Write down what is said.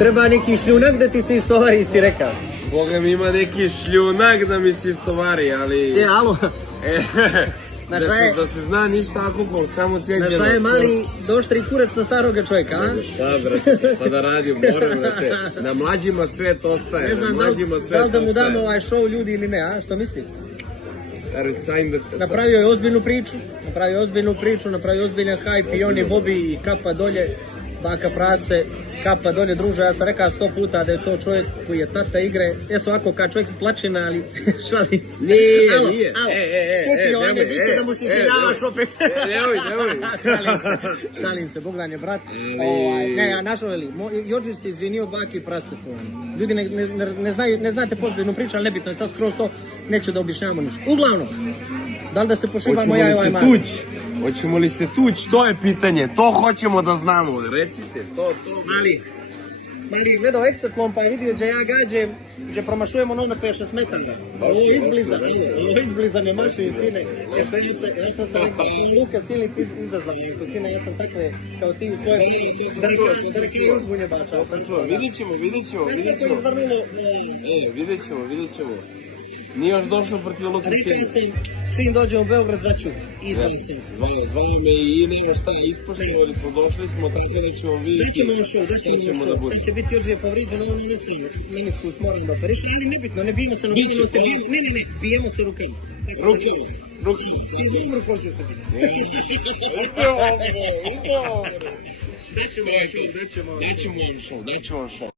Treba neki šljunak da ti se istovari, si rekao. Boga mi ima neki šljunak da mi se istovari, ali... Si, alo? Da se zna ništa alkohol, samo cijeđeno. Našla je mali doštri kurac na staroga čovjeka, a? Šta, brate, šta da radim, moram, brate. Na mlađima svet ostaje, Ne znam da li da mu damo ovaj show ljudi ili ne, a? Što misli? Napravio je ozbiljnu priču, napravio ozbiljan hype i on i Bobby i kapa dolje, baka prase, kapa dolje druže. Ja sam rekao 100 puta da je to čovjek koji je tata igre. Jesu ovako kao čovjek s plačina, ali šalim se. Nije. Čuti, on je biće da mu se izvinjavaš opet. Nemoj. Šalim se, Bogdan je brat. Ne, ja našao veli, Jođir se izvinio baki prase. Ljudi ne znate pozitivnu priču, ali nebitno je sad skroz to, neću da objašnjavamo ništa. Uglavnom, da li da se pošibamo ja i ovaj mali? Hoćemo li se tući, to je pitanje, to hoćemo da znamo, recite, to. Mali gledao Exatlon pa je vidio da ja gađem, da promašujemo ono na 5-6 metara. Ovo je izblizane mašine sine, jer ja sam se rekao, Luka silni ti izazvao, ako sine, ja sam takve kao ti u svoje drke i užbunje bačao. Vidjet ćemo. Znaš kako je izvrnulo? Vidjet ćemo. Nije još došlo protiv Luka Silni. Rekao sam, čim dođem u Beograd zvaću, izvali se. Zvao me i nema šta, ispoštovali smo, došli smo, tako da ćemo vidjeti. Daćemo još show. Sad će biti Jođe povriđen, ovo ne stavimo. Meniskus moram da operiš, ali nebitno, ne bijemo se nogama, bijemo se rukama. Rukama. Si jednom rukom ću se biti. Idemo. Daćemo vam show. Daćemo vam show.